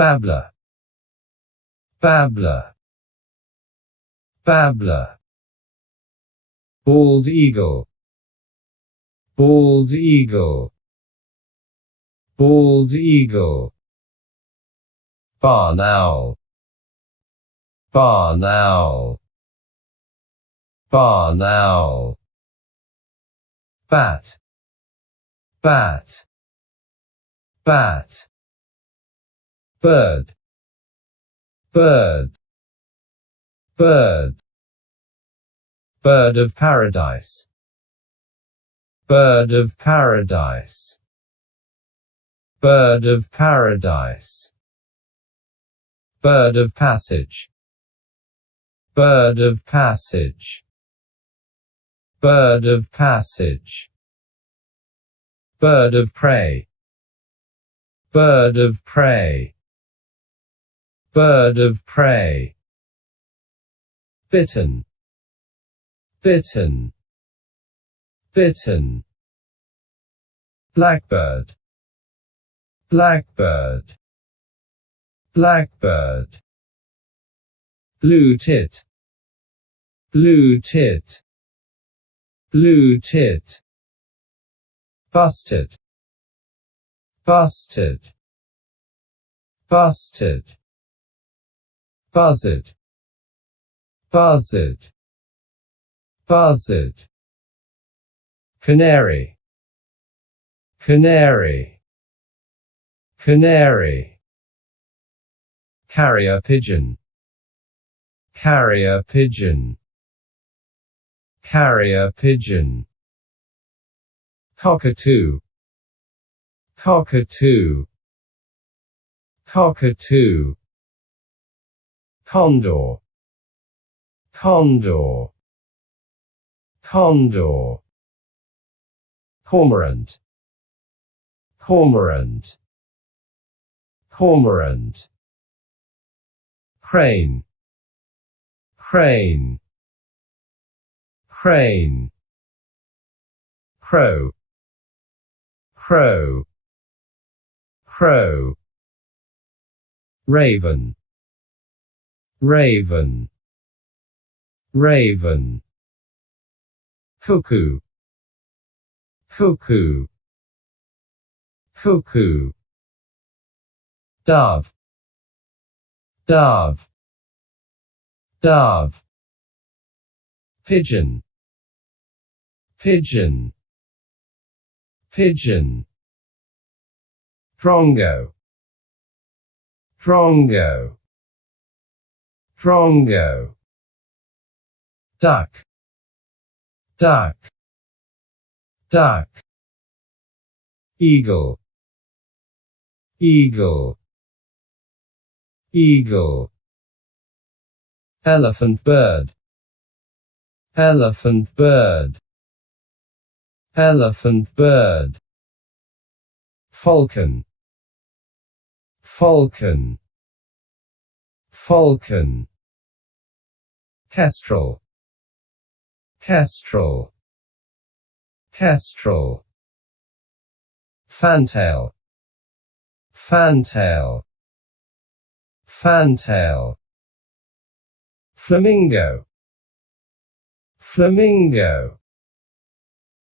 babbler, babbler, babbler. Bald eagle, bald eagle, bald eagle. Barn owl, barn owl, barn owl. Bat, bat, bat. Bird, bird, bird. Bird of paradise, bird of paradise, bird of paradise. Bird of passage, bird of passage, bird of passage. Bird of prey, bird of prey, bird of prey. Bitten, bitten, bitten. Blackbird, blackbird, blackbird. Blue tit, blue tit, blue tit. Busted, busted, busted. Buzzard, buzzard, buzzard. Canary, canary, canary. Carrier pigeon, carrier pigeon, carrier pigeon. Cockatoo, cockatoo, cockatoo. Condor, condor, condor. Cormorant, cormorant, cormorant. Crane, crane, crane. Crow, crow, crow. Raven, raven, raven. Cuckoo, cuckoo, cuckoo. Dove, dove, dove. Pigeon, pigeon, pigeon. Drongo, drongo, drongo. Duck, duck, duck. Eagle, eagle, eagle. Elephant bird, elephant bird, elephant bird. Falcon, falcon, falcon. Kestrel, kestrel, kestrel. Fantail, fantail, fantail. Flamingo, flamingo,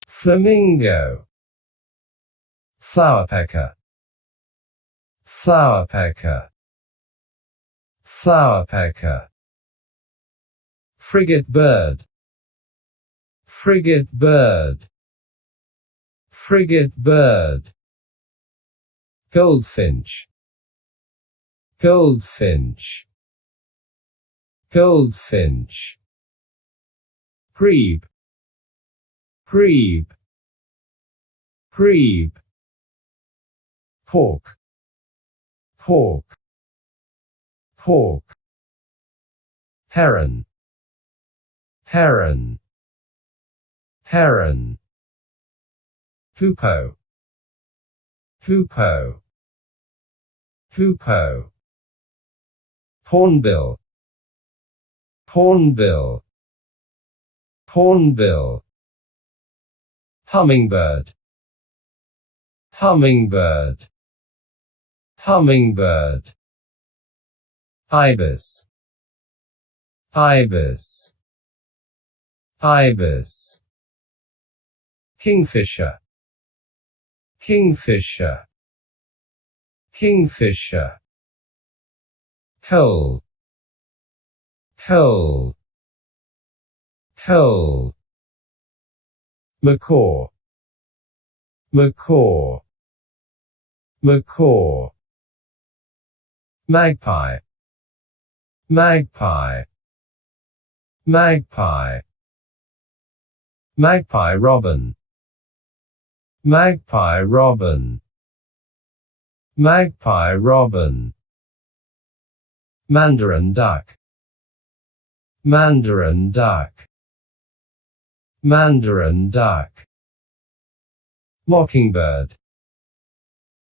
flamingo. Flowerpecker, flowerpecker, flowerpecker. Frigate bird, frigate bird, frigate bird. Goldfinch, goldfinch, goldfinch. Grebe, grebe, grebe. Pork, pork, pork. Heron, heron, heron. Hoopoe, hoopoe, hoopoe. Hornbill, hornbill, hornbill. Hummingbird, hummingbird, hummingbird. ibis, ibis, ibis, kingfisher, kingfisher, kingfisher, coal, coal, coal, macaw, macaw, macaw, magpie, magpie, magpie, magpie robin, magpie robin, magpie robin, mandarin duck, mandarin duck, mandarin duck, mockingbird,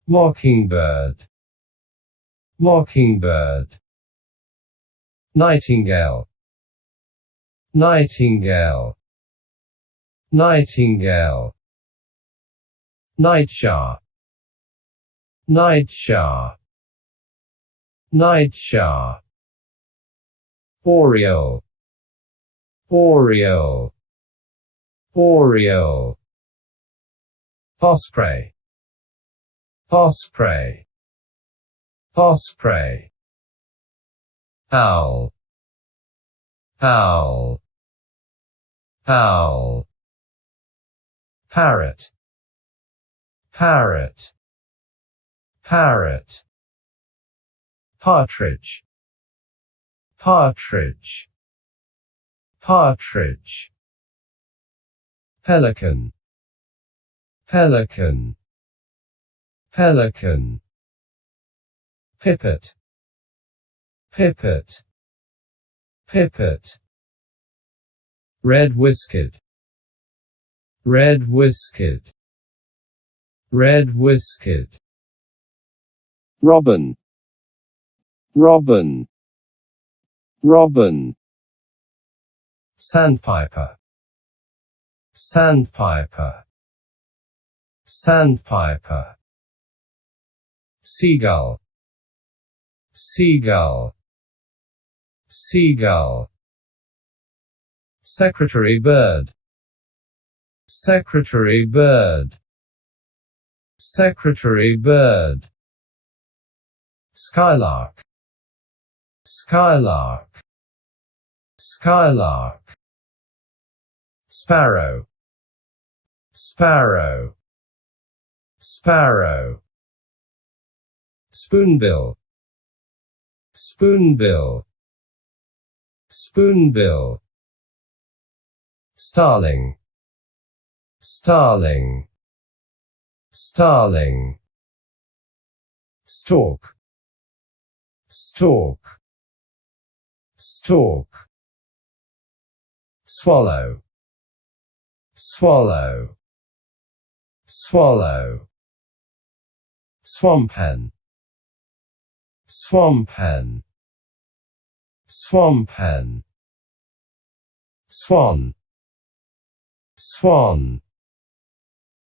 mockingbird, mockingbird, nightingale, nightingale, nightingale, nightjar, nightjar, nightjar, oriole, oriole, oriole, osprey, osprey, osprey, owl, owl, owl, parrot, parrot, parrot, partridge, partridge, partridge, pelican, pelican, pelican, pipit, pipit, pipit, red-whiskered, red-whiskered, red-whiskered, robin, robin, robin, sandpiper, sandpiper, sandpiper, seagull, seagull, seagull, secretary bird, secretary bird, secretary bird, skylark, skylark, skylark, sparrow, sparrow, sparrow, spoonbill, spoonbill, spoonbill, starling, starling, starling, stork, stork, stork, swallow, swallow, swallow, swampan, swampan, swampan, swan, swan,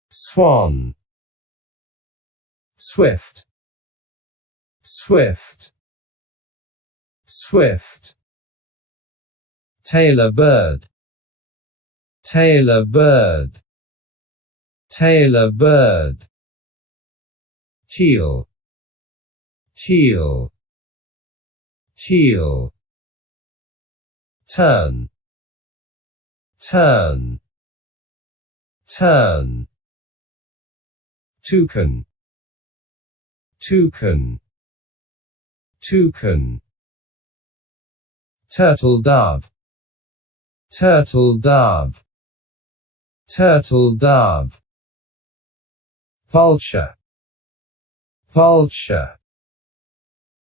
swan, swift, swift, swift, tailor bird, tailor bird, tailor bird, teal, teal, teal, tern, tern, tern, toucan, toucan, toucan, turtle dove, turtle dove, turtle dove, vulture, vulture,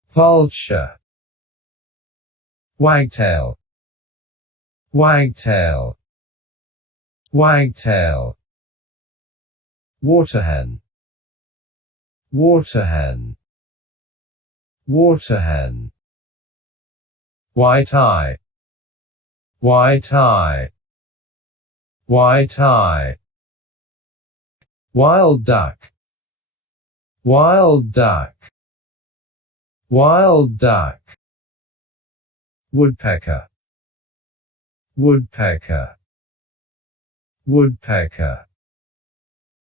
vulture, wagtail, wagtail, wagtail, waterhen, waterhen, waterhen, white eye, white eye, white eye, wild duck, wild duck, wild duck, woodpecker, woodpecker, woodpecker.